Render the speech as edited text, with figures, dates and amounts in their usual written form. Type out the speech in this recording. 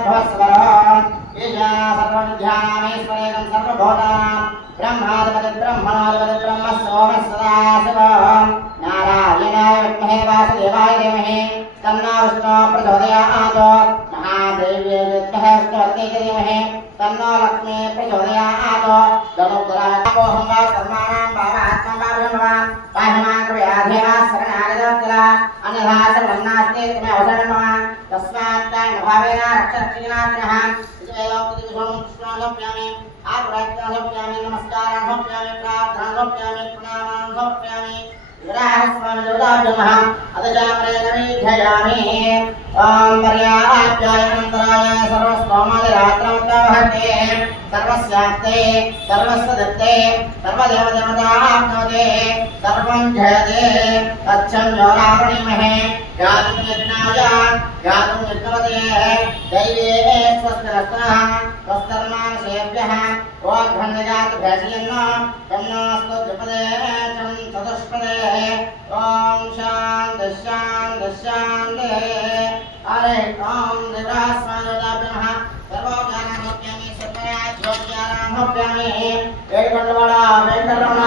सर्वविद्यानामेश्वरेकं सर्वभूतानां ब्रह्माधिपति ब्रह्मणाधिपति ब्रह्म सोमः सदा शिवः नारायणाय विद्महे वासुदेवाय धीमहि तन्नो विष्णुः प्रचोदयात् महादेव्यै विद्महे विष्णुपत्न्यै च धीमहि तन्नो लक्ष्मीः प्रचोदयात् धनुर्धरामोहं वा कर्माणां भावात्मा भावयन् पाहिमां कृपयाधेवा शरणागतवत्सला अन्यथा सर्वन्नास्ति त्वमेव शरणं मम तस्मात् भावेन रक्षरक्षिणाग्रः समर्पयामि नमस्कारान् समर्पयामि प्रार्थनान् समर्पयामि प्रणामान् समर्पयामि विराहस्वामि देवताभ्यः अदजामरेणमीढयामि ॐ पर्याप्याय अनन्तराय सर्वस्वमादिरात्रमुद्दावहते सर्वस्याप्ते सर्वस्वदत्ते सर्वदेवदेवताप्नोते सर्वं जयते तच्छं योरावणीमहे गातुं यज्ञाय गातुं यज्ञवते दैवे स्वस्तिरस्तः स्वस्तर्मानुषेभ्यः ओघ्रन्यजातभ्यसियन्न तन्नोऽस्तु द्विपदे चं चतुष्पदे ॐ शान्ति शान्ति शान्तिः हरे ॐ देवस्वामिनः सर्वज्ञानामप्यामि सर्वराज्योज्ञानामप्यामि वेङ्कटरमण वेङ्कटरमण